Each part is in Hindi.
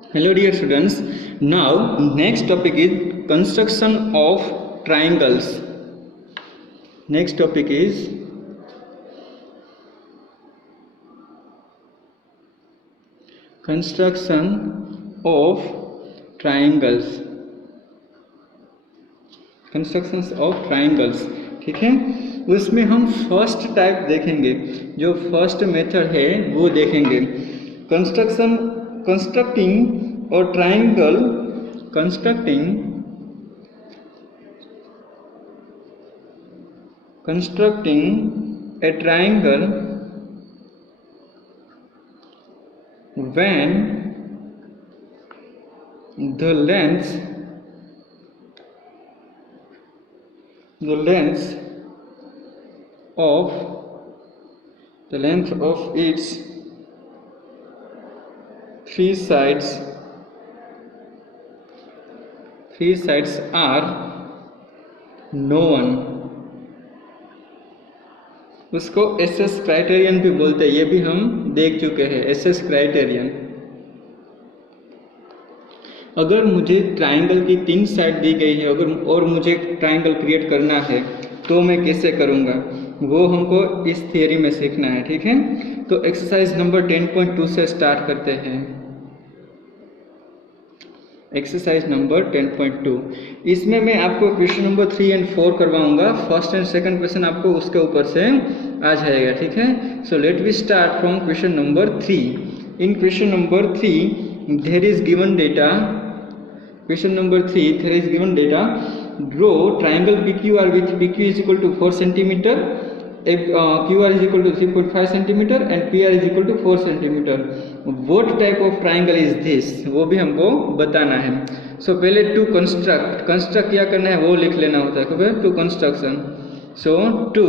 Hello dear students. Now next topic is construction of triangles. Next topic is construction of triangles. Constructions of triangles, ठीक है। उसमें हम फर्स्ट टाइप देखेंगे, जो फर्स्ट मेथड है वो देखेंगे। कंस्ट्रक्टिंग और triangle, constructing a triangle when the length of its three sides are known। उसको एसएस क्राइटेरियन भी बोलते हैं, ये भी हम देख चुके हैं। एसएस क्राइटेरियन, अगर मुझे ट्राइंगल की 3 साइड दी गई है और मुझे ट्राइंगल क्रिएट करना है तो मैं कैसे करूँगा, वो हमको इस थियरी में सीखना है, ठीक है। तो एक्सरसाइज नंबर 10.2 से स्टार्ट करते हैं। एक्सरसाइज नंबर 10.2, इसमें मैं आपको क्वेश्चन नंबर 3 और 4 करवाऊंगा। फर्स्ट एंड सेकंड क्वेश्चन आपको उसके ऊपर से आ जाएगा, ठीक है। So let we start from question number 3। In question number 3 there is given data. Question number 3 there is given data, draw triangle PQR with PQ is equal to 4 cm, QR is equal to 3.5 cm and PR is equal to 4 cm। What type of triangle is this, वो भी हमको बताना है। सो पहले टू कंस्ट्रक्ट क्या करना है वो लिख लेना होता है। To construction, so to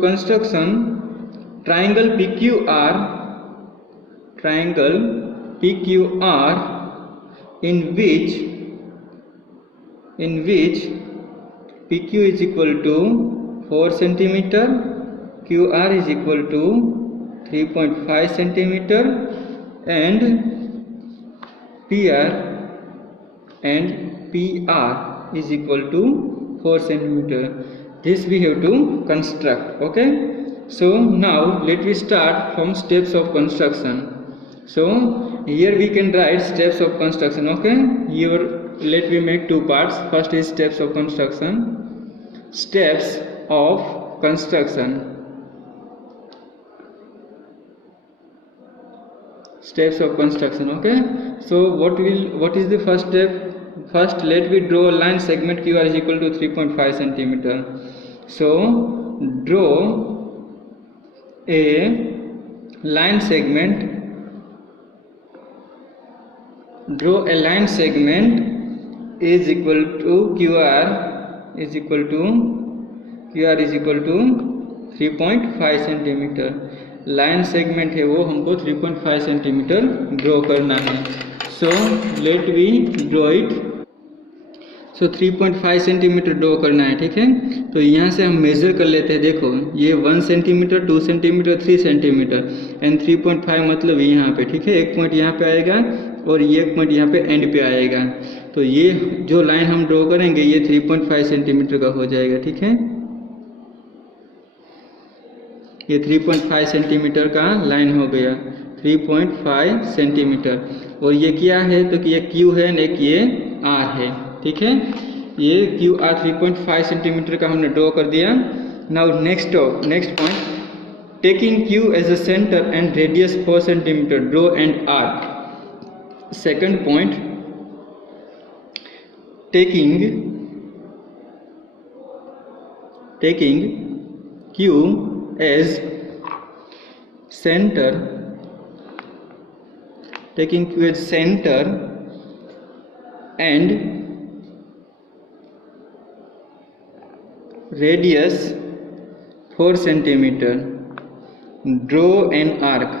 construction triangle PQR in which PQ is equal to 4 cm, QR is equal to 3.5 cm and PR is equal to 4 cm. This we have to construct, okay. So now let me start from steps of construction. So here we can write steps of construction, okay. Here let me make 2 parts. First is steps of construction, okay. So what is the first step? First let me draw a line segment QR is equal to 3.5 cm. So draw a line segment is equal to QR is equal to 3.5 cm। Line segment है वो हमको 3.5 सेंटीमीटर ड्रॉ करना है। So let we draw it. So 3.5 centimetre draw करना है, ठीक है। तो यहाँ से हम मेज़र कर लेते हैं। देखो ये 1 सेंटीमीटर, 2 सेंटीमीटर, 3 सेंटीमीटर एंड 3.5 मतलब यहाँ पे, ठीक है। एक पॉइंट यहाँ पे आएगा और ये एक पॉइंट यहाँ पे एंड पे आएगा। तो ये जो लाइन हम ड्रॉ करेंगे ये 3.5 सेंटीमीटर का हो जाएगा, ठीक है। ये 3.5 सेंटीमीटर का लाइन हो गया, 3.5 सेंटीमीटर। और ये क्या है, तो कि ये Q है और एक ये R है, ठीक है। ये QR 3.5 सेंटीमीटर का हमने ड्रॉ कर दिया। Now next point, taking Q as a centre and radius 4 centimetre, draw and arc. Second point, taking Q as center and radius 4 centimeter, draw an arc।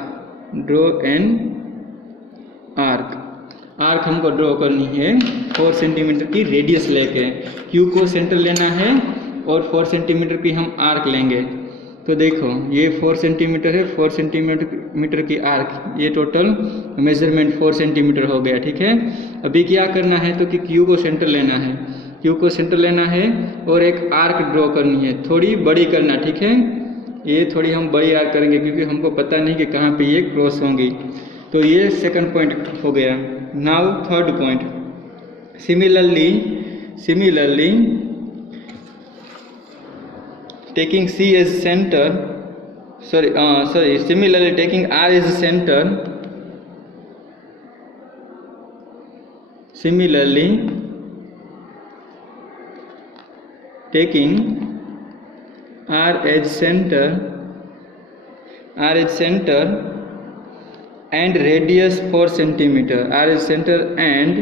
Arc हमको ड्रॉ करनी है 4 सेंटीमीटर की रेडियस लेके। Q को सेंटर लेना है और 4 सेंटीमीटर की हम आर्क लेंगे। तो देखो ये 4 सेंटीमीटर है, 4 सेंटीमीटर की आर्क, ये टोटल मेजरमेंट 4 सेंटीमीटर हो गया। ठीक है, अभी क्या करना है तो कि क्यू को सेंटर लेना है, क्यू को सेंटर लेना है और एक आर्क ड्रॉ करनी है, थोड़ी बड़ी करना। ठीक है, ये थोड़ी हम बड़ी आर्क करेंगे क्योंकि हमको पता नहीं कि कहाँ पे ये क्रॉस होंगी। तो ये सेकंड पॉइंट हो गया। Now third point, similarly taking C as center, similarly taking R as center, similarly taking R as center and radius 4 centimeter, R as center and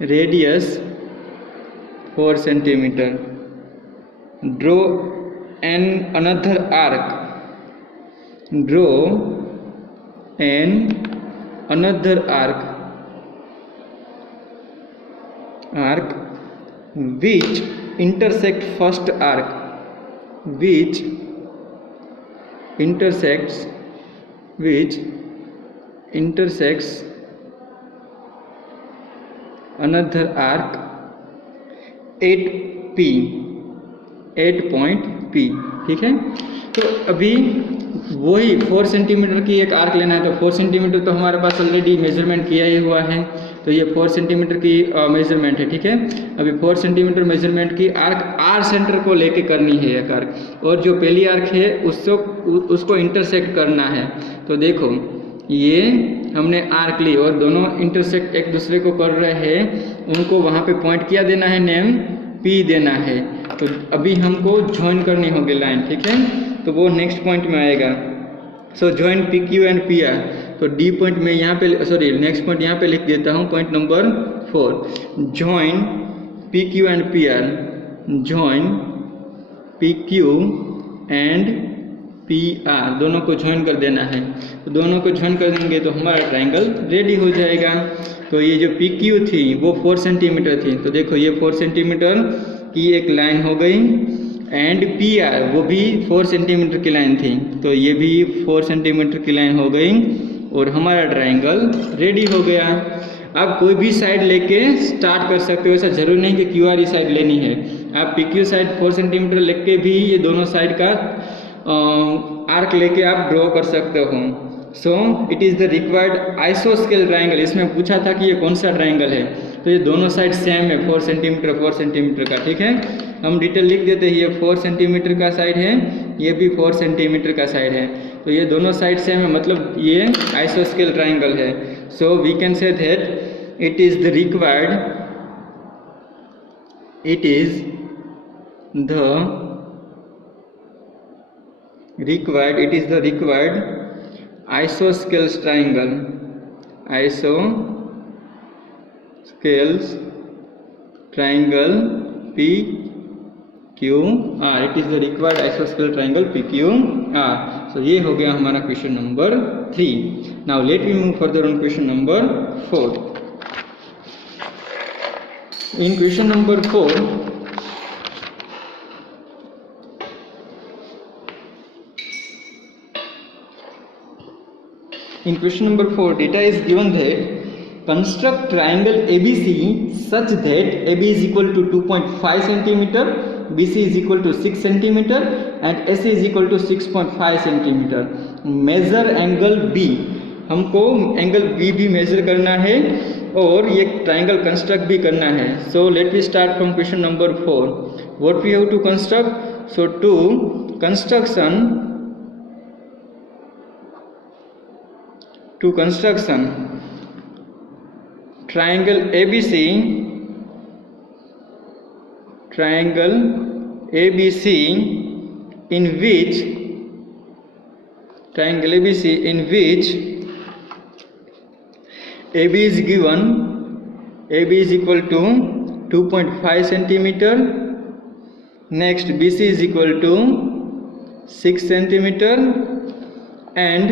radius 4 centimeter. Draw another arc. Draw another arc which intersect first arc, which intersects another arc at point P। ठीक है, तो अभी वही 4 सेंटीमीटर की एक आर्क लेना है। तो 4 सेंटीमीटर तो हमारे पास ऑलरेडी मेजरमेंट किया ही हुआ है, तो ये 4 सेंटीमीटर की मेजरमेंट है। ठीक है, अभी 4 सेंटीमीटर मेजरमेंट की आर्क आर सेंटर को लेके करनी है एक आर्क, और जो पहली आर्क है उसको इंटरसेक्ट करना है। तो देखो ये हमने आर्क ली और दोनों इंटरसेक्ट एक दूसरे को कर रहे हैं, उनको वहाँ पे पॉइंट क्या देना है, नेम P देना है। तो अभी हमको ज्वाइन करनी होगी लाइन। ठीक है, तो वो नेक्स्ट पॉइंट में आएगा। सो ज्वाइन PQ एंड PR। तो D पॉइंट में यहाँ पे नेक्स्ट पॉइंट यहाँ पे लिख देता हूँ, point number 4, join PQ and PR, join PQ and PR, दोनों को ज्वाइन कर देना है। तो दोनों को ज्वाइन कर देंगे तो हमारा ट्रायंगल रेडी हो जाएगा। तो ये जो PQ थी वो 4 सेंटीमीटर थी, तो देखो ये 4 सेंटीमीटर की एक लाइन हो गई, एंड PR वो भी 4 सेंटीमीटर की लाइन थी, तो ये भी 4 सेंटीमीटर की लाइन हो गई और हमारा ट्रायंगल रेडी हो गया। आप कोई भी साइड लेके स्टार्ट कर सकते हो, ऐसा जरूरी नहीं कि QR साइड लेनी है। आप PQ साइड 4 सेंटीमीटर लेके भी ये दोनों साइड का आर्क लेके आप ड्रॉ कर सकते हो। So it is the required आइसोस्केल ट्रायंगल। इसमें पूछा था कि ये कौन सा ट्रायंगल है, तो ये दोनों साइड सेम है, 4 सेंटीमीटर का। ठीक है, हम डिटेल लिख देते हैं, ये 4 सेंटीमीटर का साइड है, ये भी 4 सेंटीमीटर का साइड है, तो ये दोनों साइड सेम है, मतलब ये आइसोस्केल ट्रायंगल है। So we can say that it is the required isosceles triangle, PQR, it is the required isosceles triangle PQR। so ये हो गया हमारा question number 3। now let me move further on question number 4। in question number 4 data is given that construct triangle ABC such that AB is equal to 2.5 centimeter, BC is equal to 6 centimeter and AC is equal to 6.5 centimeter। measure angle B, हमको एंगल B भी मेजर करना है और ये ट्राइंगल कंस्ट्रक्ट भी करना है। So let we start from question number 4। What we have to construct, so to construction triangle ABC in which AB is given, AB is equal to 2.5 centimeter, next BC is equal to 6 centimeter and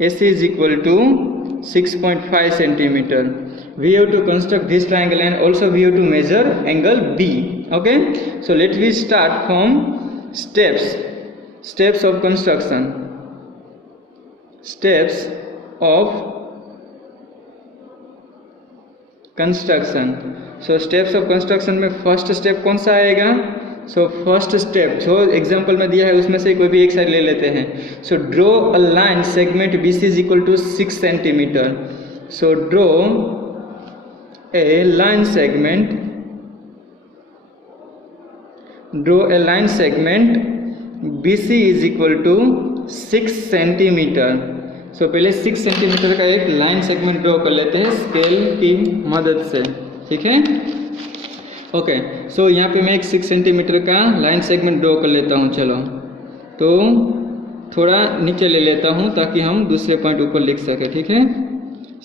AC is equal to 6.5 centimeter। we have to construct this triangle and also we have to measure angle B। Okay, so let we start from steps of construction. Steps of construction. So steps of construction में फर्स्ट स्टेप कौन सा आएगा? सो फर्स्ट स्टेप जो एग्जांपल में दिया है उसमें से कोई भी एक साइड ले लेते हैं. So draw a line segment BC is equal to 6 centimetre. So draw a line segment BC is equal to 6 centimetre. So पहले 6 सेंटीमीटर का एक लाइन सेगमेंट ड्रॉ कर लेते हैं स्केल की मदद से. ठीक है, ओके. सो यहाँ पे मैं एक 6 सेंटीमीटर का लाइन सेगमेंट ड्रॉ कर लेता हूँ. चलो तो थोड़ा नीचे ले लेता हूँ ताकि हम दूसरे पॉइंट ऊपर लिख सके. ठीक है,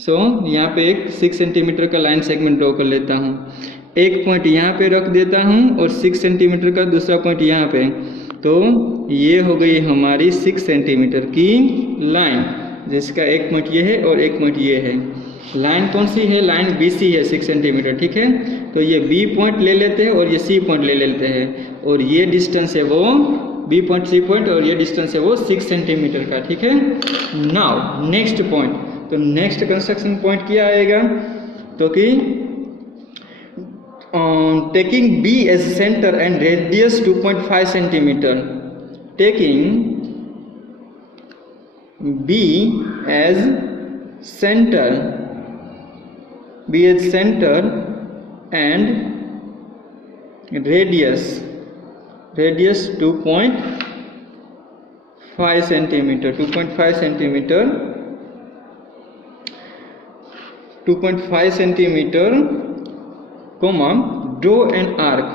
सो यहाँ पे एक 6 सेंटीमीटर का लाइन सेगमेंट ड्रॉ कर लेता हूँ. एक पॉइंट यहाँ पे रख देता हूँ और 6 सेंटीमीटर का दूसरा पॉइंट यहाँ पे. तो ये हो गई हमारी 6 सेंटीमीटर की लाइन, जिसका एक पॉइंट ये है और एक पॉइंट ये है. लाइन कौन सी है? लाइन BC है 6 सेंटीमीटर. ठीक है, तो ये B पॉइंट ले लेते हैं और ये C पॉइंट ले लेते हैं और ये डिस्टेंस है वो B पॉइंट C पॉइंट और ये डिस्टेंस है वो 6 सेंटीमीटर का. ठीक है, नाउ नेक्स्ट पॉइंट. तो नेक्स्ट कंस्ट्रक्शन पॉइंट क्या आएगा? तो कि taking B as center and radius 2.5 centimeter. Taking B as center and radius 2.5 centimeter. 2.5 centimeter, comma, draw an arc.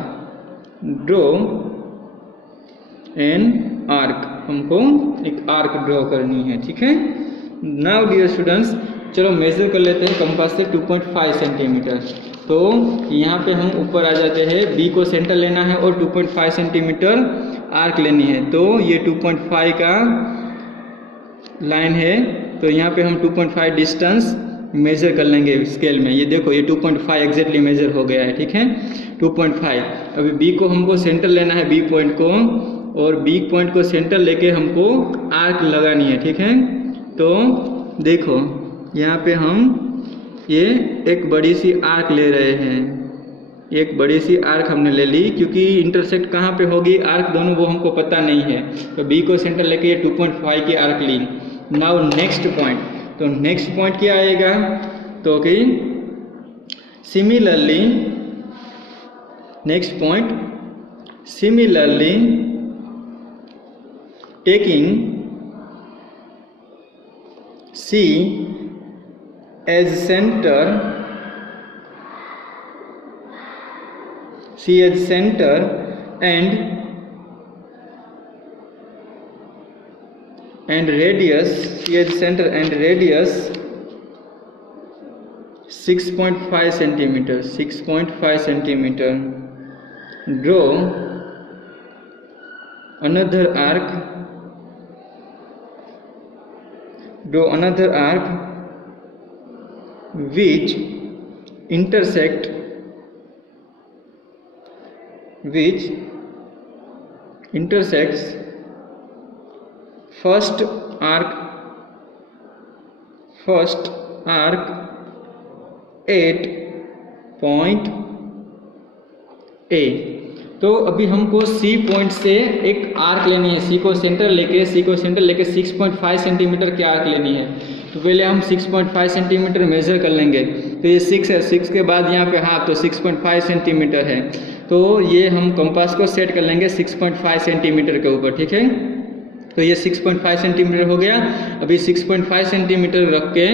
हमको एक आर्क ड्रॉ करनी है. ठीक है, नाउ डियर स्टूडेंट्स, चलो मेजर कर लेते हैं कंपास से 2.5 सेंटीमीटर. तो यहाँ पे हम ऊपर आ जाते हैं. B को सेंटर लेना है और 2.5 सेंटीमीटर आर्क लेनी है. तो ये 2.5 का लाइन है, तो यहाँ पे हम 2.5 डिस्टेंस मेजर कर लेंगे स्केल में. ये देखो, ये 2.5 एग्जैक्टली मेजर हो गया है. ठीक है, 2.5. अभी B को हमको सेंटर लेना है, B पॉइंट को, और B पॉइंट को सेंटर लेके हमको आर्क लगानी है. ठीक है, तो देखो यहाँ पे हम ये एक बड़ी सी आर्क ले रहे हैं. एक बड़ी सी आर्क हमने ले ली क्योंकि इंटरसेक्ट कहाँ पे होगी आर्क दोनों वो हमको पता नहीं है. तो B को सेंटर लेके ये 2.5 की आर्क ली. Now next point. तो नेक्स्ट पॉइंट क्या आएगा? तो कि similarly next point, similarly taking C as center and radius 6.5 centimeter. Draw another arc which intersects first arc at point A. तो अभी हमको C पॉइंट से एक आर्क लेनी है. C को सेंटर लेके 6.5 सेंटीमीटर की आर्क लेनी है. तो पहले हम 6.5 सेंटीमीटर मेजर कर लेंगे. तो ये 6 है, 6 के बाद यहाँ पे हाफ, तो 6.5 सेंटीमीटर है. तो ये हम कंपास को सेट कर लेंगे 6.5 सेंटीमीटर के ऊपर. ठीक है, तो ये 6.5 सेंटीमीटर हो गया. अभी 6.5 सेंटीमीटर रख के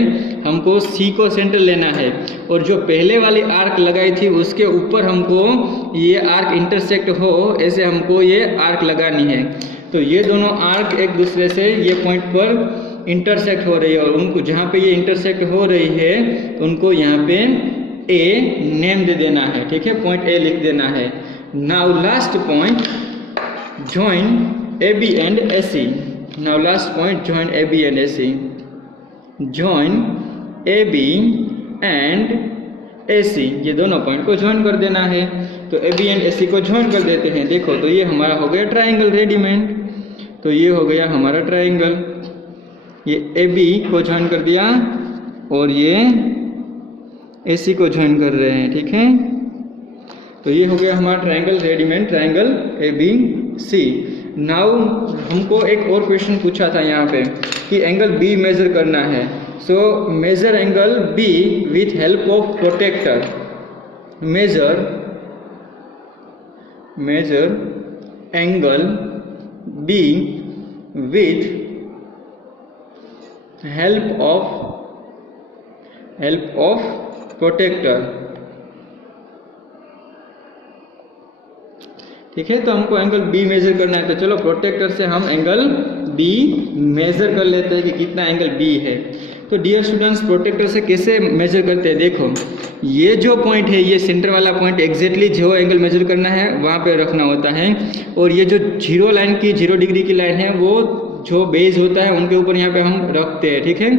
हमको C को सेंटर लेना है और जो पहले वाली आर्क लगाई थी उसके ऊपर हमको ये आर्क इंटरसेक्ट हो ऐसे हमको ये आर्क लगानी है. तो ये दोनों आर्क एक दूसरे से ये पॉइंट पर इंटरसेक्ट हो रही है और उनको जहाँ पे ये इंटरसेक्ट हो रही है उनको यहाँ पे A नेम दे देना है. ठीक है, पॉइंट A लिख देना है. Now last point, join AB and AC. Now last point, join AB and AC. Join AB and AC. ये दोनों पॉइंट को ज्वाइन कर देना है. तो ए बी एंड ए सी को ज्वाइन कर देते हैं। देखो तो ये हमारा हो गया ट्राइंगल रेडीमेड। तो ये हो गया हमारा ट्राइंगल, ये ए बी को ज्वाइन कर दिया और ये ए सी को ज्वाइन कर रहे हैं, ठीक है। तो ये हो गया हमारा triangle readymade, triangle A B C. Now हमको एक और क्वेश्चन पूछा था यहाँ पे कि एंगल बी मेजर करना है। So measure angle B with help of protractor. Measure angle B with help of protractor, ठीक है। तो हमको एंगल बी मेजर करना है, तो चलो प्रोटेक्टर से हम एंगल बी मेजर कर लेते हैं कि कितना एंगल बी है। तो डियर स्टूडेंट्स, प्रोटेक्टर से कैसे मेजर करते हैं, देखो ये जो पॉइंट है, ये सेंटर वाला पॉइंट एग्जैक्टली जो एंगल मेजर करना है वहाँ पे रखना होता है, और ये जो 0 डिग्री की लाइन है वो जो बेस होता है उनके ऊपर यहाँ पे हम रखते हैं, ठीक है।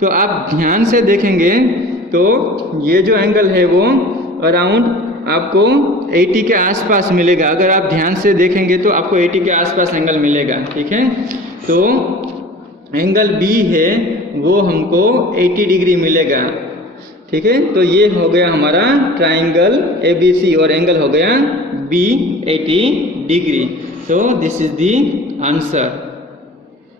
तो आप ध्यान से देखेंगे तो ये जो एंगल है वो अराउंड आपको 80 के आसपास मिलेगा। अगर आप ध्यान से देखेंगे तो आपको 80 के आसपास एंगल मिलेगा, ठीक है। तो एंगल बी है वो हमको 80 डिग्री मिलेगा, ठीक है। तो ये हो गया हमारा ट्राइंगल ABC और एंगल हो गया B 80 degree. So this is the answer.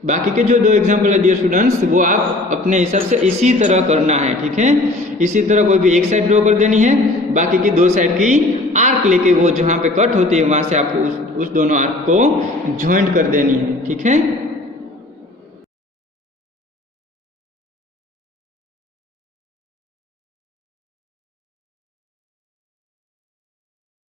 बाकी के जो 2 एग्जाम्पल है डियर स्टूडेंट्स, वो आप अपने हिसाब से इसी तरह करना है, ठीक है। इसी तरह कोई भी एक साइड ड्रॉ कर देनी है, बाकी की 2 साइड की आर्क लेके वो जहाँ पे कट होती है वहाँ से आपको उस दोनों आर्क को ज्वाइंट कर देनी है, ठीक है।